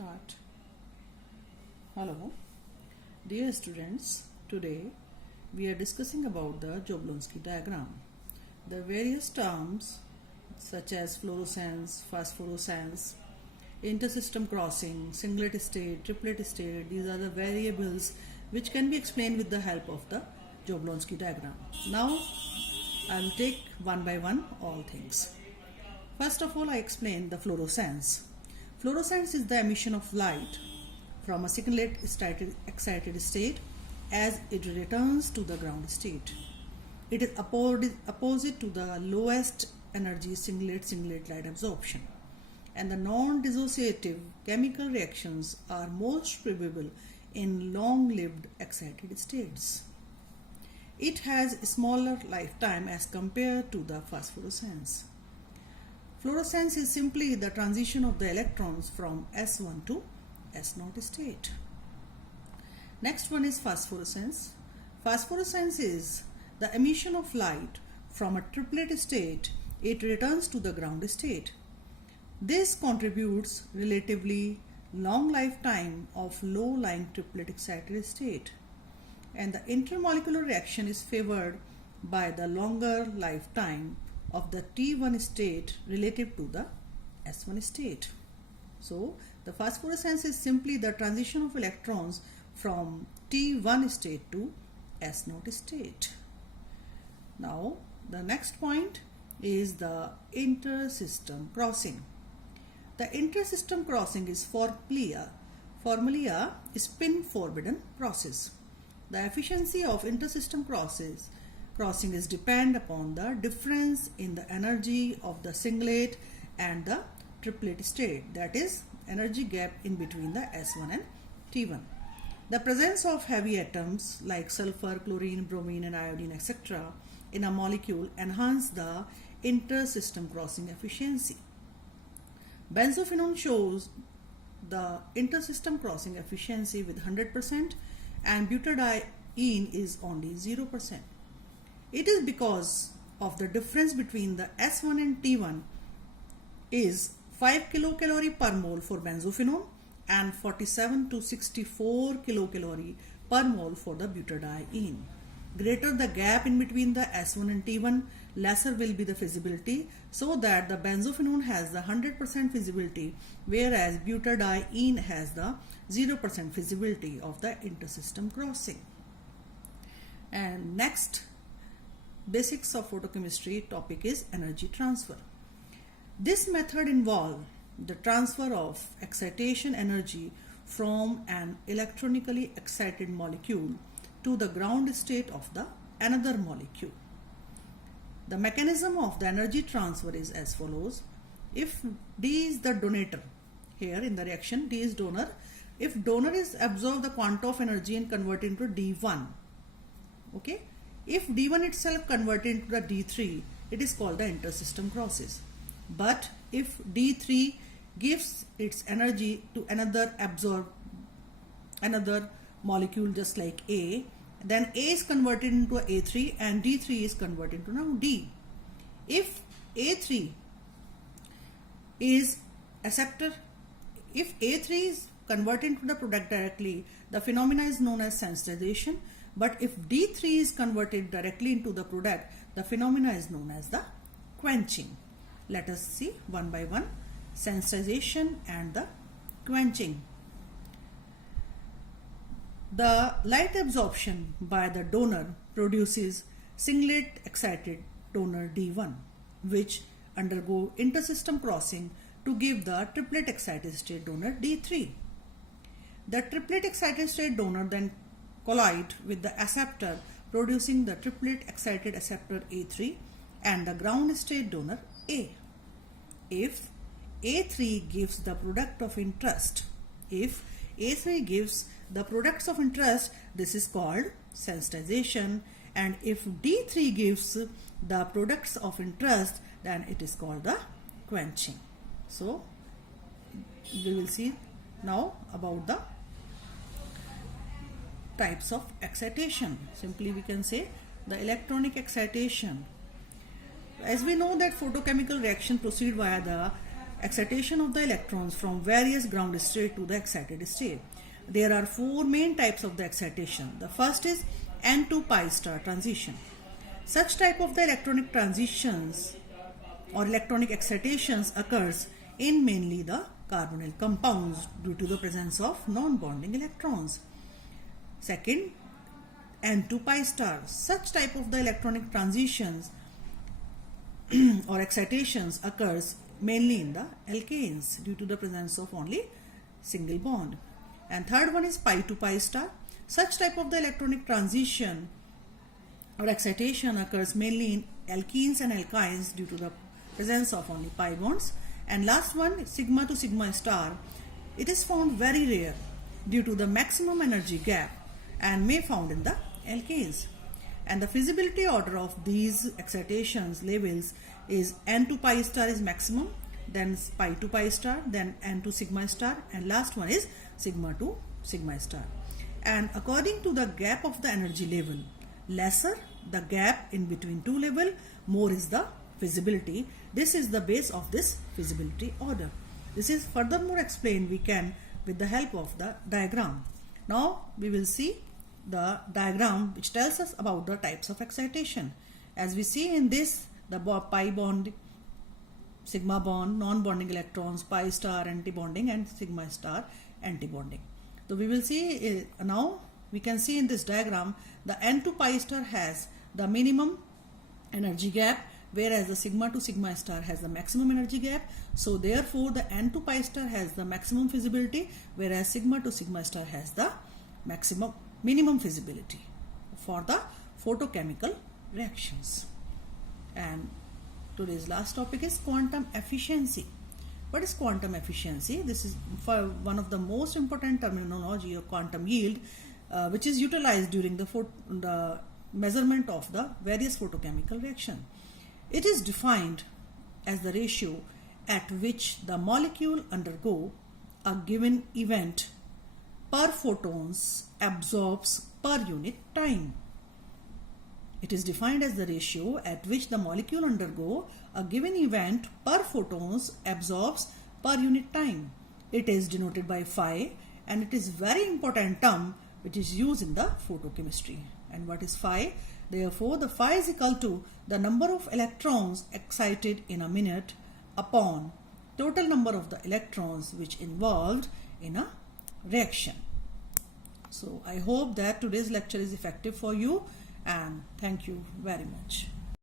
Start. Hello, dear students. Today we are discussing about the Jablonski diagram. The various terms such as fluorescence, phosphorescence, intersystem crossing, singlet state, triplet state, these are the variables which can be explained with the help of the Jablonski diagram. Now I will take one by one all things. First of all, I explain the fluorescence. Fluorescence is the emission of light from a singlet excited state as it returns to the ground state. It is opposite to the lowest energy singlet light absorption, and the non-dissociative chemical reactions are most probable in long-lived excited states. It has a smaller lifetime as compared to the phosphorescence. Fluorescence is simply the transition of the electrons from S1 to S0 state. Next one is phosphorescence. Phosphorescence is the emission of light from a triplet state. It returns to the ground state. This contributes relatively long lifetime of low-lying triplet excited state, and the intermolecular reaction is favored by the longer lifetime of the T1 state relative to the S1 state. So the phosphorescence is simply the transition of electrons from T1 state to S0 state. Now the next point is the intersystem crossing. The intersystem crossing is formally a spin forbidden process. The efficiency of intersystem crossing is depend upon the difference in the energy of the singlet and the triplet state, that is energy gap in between the S1 and T1. The presence of heavy atoms like sulfur, chlorine, bromine and iodine etc. in a molecule enhance the intersystem crossing efficiency. Benzophenone shows the intersystem crossing efficiency with 100% and butadiene is only 0%. It is because of the difference between the S1 and T1 is 5 kilocalorie per mole for benzophenone and 47 to 64 kilocalorie per mole for the butadiene. Greater the gap in between the S1 and T1, lesser will be the feasibility, so that the benzophenone has the 100% feasibility, whereas butadiene has the 0% feasibility of the intersystem crossing. And next, basics of photochemistry topic is energy transfer. This method involves the transfer of excitation energy from an electronically excited molecule to the ground state of the another molecule. The mechanism of the energy transfer is as follows. If D is the donator, here in the reaction D is donor, if donor is absorb the quanta of energy and convert into D1, okay, if D1 itself converted into the D3, it is called the intersystem crosses. But if D3 gives its energy to another molecule just like A, then A is converted into a A3 and D3 is converted into now D. If A3 is acceptor, if A3 is converted into the product directly, the phenomena is known as sensitization. But if D3 is converted directly into the product, the phenomena is known as the quenching. Let us see one by one sensitization and the quenching. The light absorption by the donor produces singlet excited donor D1, which undergo intersystem crossing to give the triplet excited state donor D3. The triplet excited state donor then collide with the acceptor, producing the triplet excited acceptor A3 and the ground state donor A. If A3 gives the product of interest, this is called sensitization, and if D3 gives the products of interest, then it is called the quenching. So we will see now about the types of excitation. Simply we can say the electronic excitation. As we know that photochemical reaction proceed via the excitation of the electrons from various ground state to the excited state. There are four main types of the excitation. The first is N to pi star transition. Such type of the electronic transitions or electronic excitations occurs in mainly the carbonyl compounds due to the presence of non-bonding electrons. Second, N to pi star. Such type of the electronic transitions or excitations occurs mainly in the alkanes due to the presence of only single bond. And third one is pi to pi star. Such type of the electronic transition or excitation occurs mainly in alkenes and alkynes due to the presence of only pi bonds. And last one, sigma to sigma star. It is found very rare due to the maximum energy gap and may found in the alkanes. And the feasibility order of these excitations levels is N to pi star is maximum, then pi to pi star, then N to sigma star, and last one is sigma to sigma star. And according to the gap of the energy level, lesser the gap in between two level, more is the feasibility. This is the base of this feasibility order. This is furthermore explained we can with the help of the diagram. Now we will see the diagram which tells us about the types of excitation. As we see in this, the pi bond, sigma bond, non-bonding electrons, pi star anti-bonding, and sigma star anti-bonding. So we will see now we can see in this diagram the N to pi star has the minimum energy gap, whereas the sigma to sigma star has the maximum energy gap. So therefore the N to pi star has the maximum feasibility, whereas sigma to sigma star has the minimum feasibility for the photochemical reactions. And today's last topic is quantum efficiency. What is quantum efficiency? This is for one of the most important terminology of quantum yield, which is utilized during the measurement of the various photochemical reaction. It is defined as the ratio at which the molecule undergo a given event per photons absorbs per unit time. It is defined as the ratio at which the molecule undergo a given event per photons absorbs per unit time. It is denoted by phi, and it is very important term which is used in the photochemistry. And what is phi? Therefore, the phi is equal to the number of electrons excited in a minute upon total number of the electrons which involved in a reaction. So I hope that today's lecture is effective for you, and thank you very much.